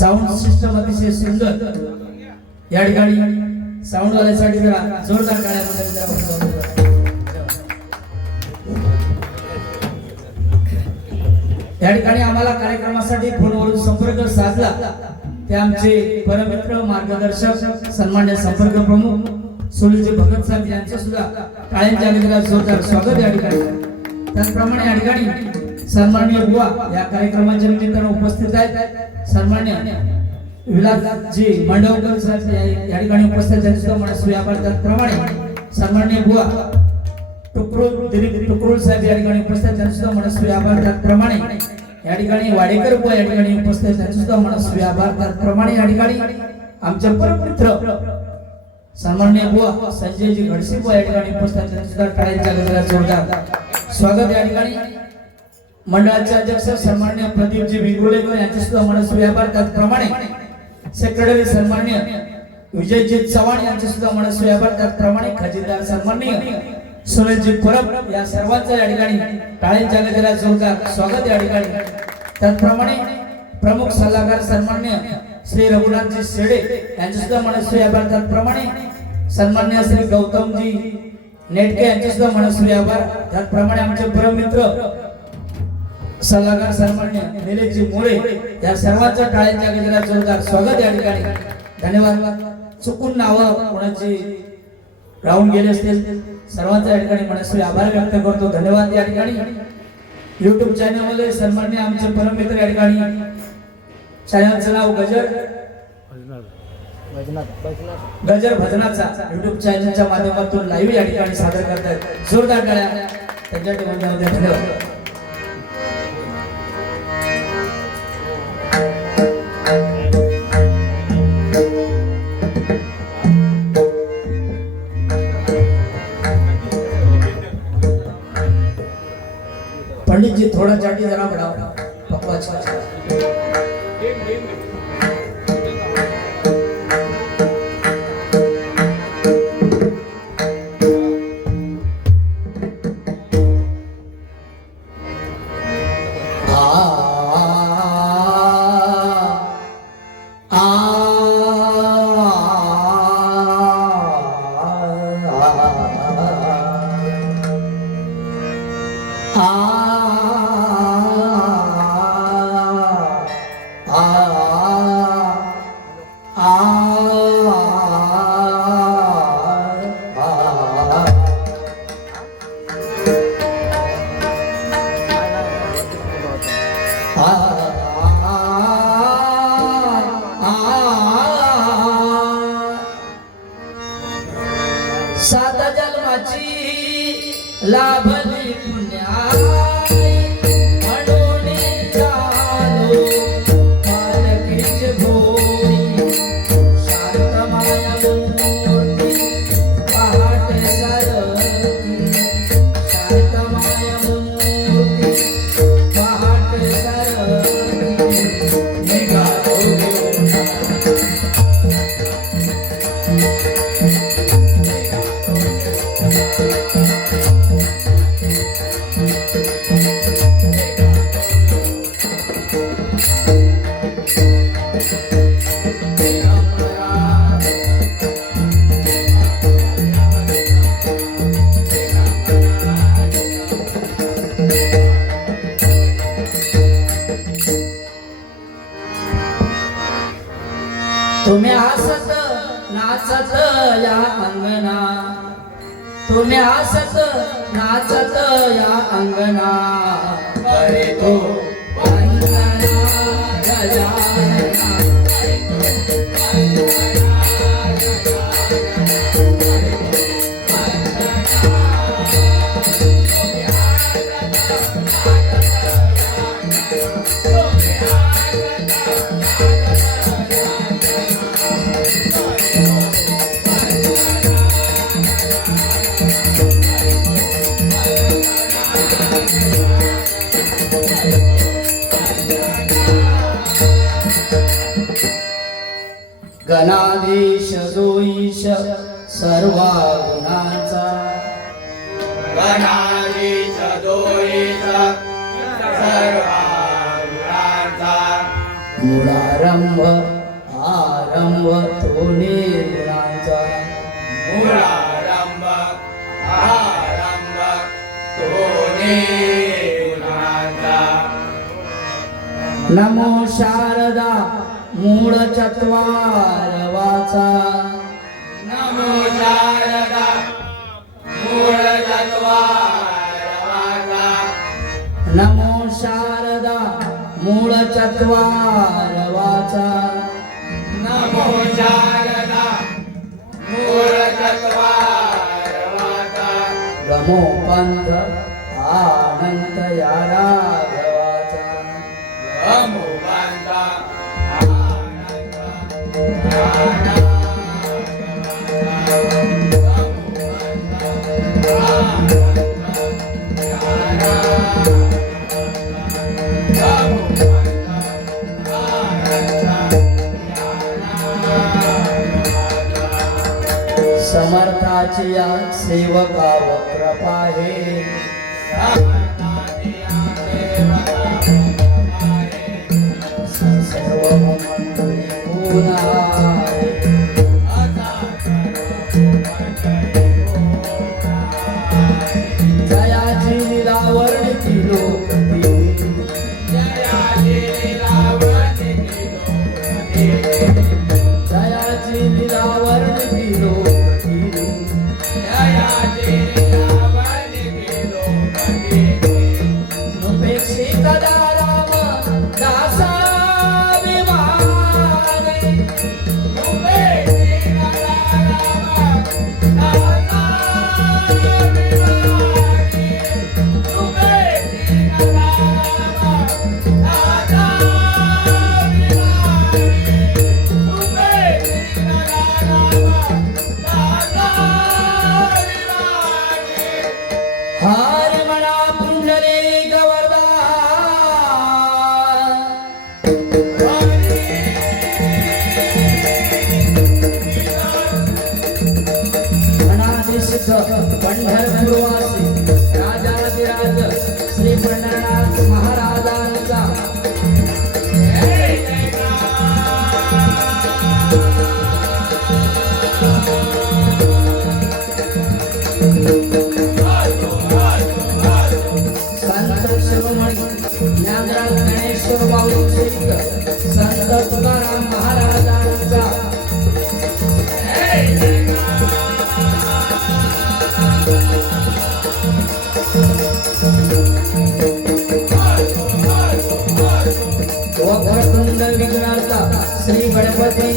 Sound system अतिशय सुंदर या ठिकाणी साऊंड वाल्यासाठी जरा जोरदार टाळ्या वाजवा. या ठिकाणी आम्हाला कार्यक्रमासाठी फोनवरून संपर्क साधला ते आमचे परमित्र मार्गदर्शक सन्माननीय संपर्क प्रमुख सोलीचे भगत साहेब यांचे सुद्धा टाळ्यांच्या गजरात जोरदार स्वागत या ठिकाणी. त्याचप्रमाणे या ठिकाणी सन्माननीय बुवा या कार्यक्रमाच्या निमित्ताने उपस्थित आहेत. सन्माननीय विलासजी मंडवकर साहेब या ठिकाणी उपस्थित आहेत सुद्धा मनस्वी आभार. त्याचप्रमाणे सन्माननीय बुवा टुकरूल साहेब या ठिकाणी उपस्थित त्यांचे सुद्धा मनस्वी आभार. त्याचप्रमाणे या ठिकाणी वाडेकर बुवा या ठिकाणी उपस्थित त्यांचे सुद्धा मनस्वी आभार. त्याचप्रमाणे या ठिकाणी आमचे परममित्र सन्माननीय बुवा संजयजी घडसे बुवा या ठिकाणी उपस्थित त्यांचे सुद्धा टाळ्यांच्या गजरात जोरदार स्वागत. या ठिकाणी मंडळाचे अध्यक्ष सन्माननीय प्रदीपजी विंगुर्लेकर यांचे सुद्धा मनस्वी आभार. त्याचप्रमाणे सेक्रेटरी सन्माननीय विजयजी चव्हाण यांचे सुद्धा मनस्वी आभार. त्याचप्रमाणे खजिनदार सन्माननीय सुनीलजी परब या सर्वांचं या ठिकाणी टाळ्यांच्या गजरात जोरदार स्वागत या ठिकाणी. त्याचप्रमाणे प्रमुख सल्लागार सन्माननीय श्री रघुनाथजी शेडे यांचे सुद्धा मनस्वी आभार. त्याचप्रमाणे सन्माननीय श्री गौतमजी नेटके यांचे सुद्धा मनस्वी आभार. त्याचप्रमाणे आमचे परममित्र सल्लागार सन्माननीय निलेशजी मोरे या सर्वांचं टाळ्यांच्या गजरात जोरदार स्वागत या ठिकाणी. धन्यवाद. चुकून नावं कोणाची राहून गेले असतील सर्वांचा या ठिकाणी मनस्वी आभार व्यक्त करतो. धन्यवाद. या ठिकाणी YouTube चॅनल मध्ये सन्माननीय आमचे परममित्र या ठिकाणी चॅनलचं नाव गजर भजनाचा YouTube चॅनलच्या माध्यमातून लाईव्ह या ठिकाणी सादर करतात. जोरदार टाळ्या त्यांच्यासाठी मंडळामध्ये. धन्यवाद. पंडित जी थोड़ा चाटी जरा बढ़ाओ पप्पा. सात जन्माची लाभली पुण्या तुम्ही हसत नाचत या अंगना, तुम्ही हसत नाचत या अंगना, अरे तो वंदना गजानना, आरंभ आरंभ तोने गुणांचा मूळारंभ आरंभ तोने गुणांचा नमो शारदा मूळ चत्वार वाचा नमो शारदा मूळ चत्वार वाचा नमो शारदा मूळ चत्वार वाचा नमो शारदा मूळ चत्वार वाचा गमो पंथ आनंद या राघवाचा गमो बांधा आनंद आनंद समर्थाची या सेवकावर कृपा आहे सर्व मंडळी पुनारे जयाची लीलावर किलो जयाची लीलावर किलो उपेक्षित राम दासा विमाने हार म्हणा पुंडलिक वरदा गणाधीश पंढरपूरवासी राजाधिराज श्री पंढरनाथ महाराजांचा संत शिरोमणी ज्ञानराज ज्ञानेश्वर बाबू सहित संत तुकाराम महाराजांचा वक्रतुंड विघ्नाचा श्री गणपती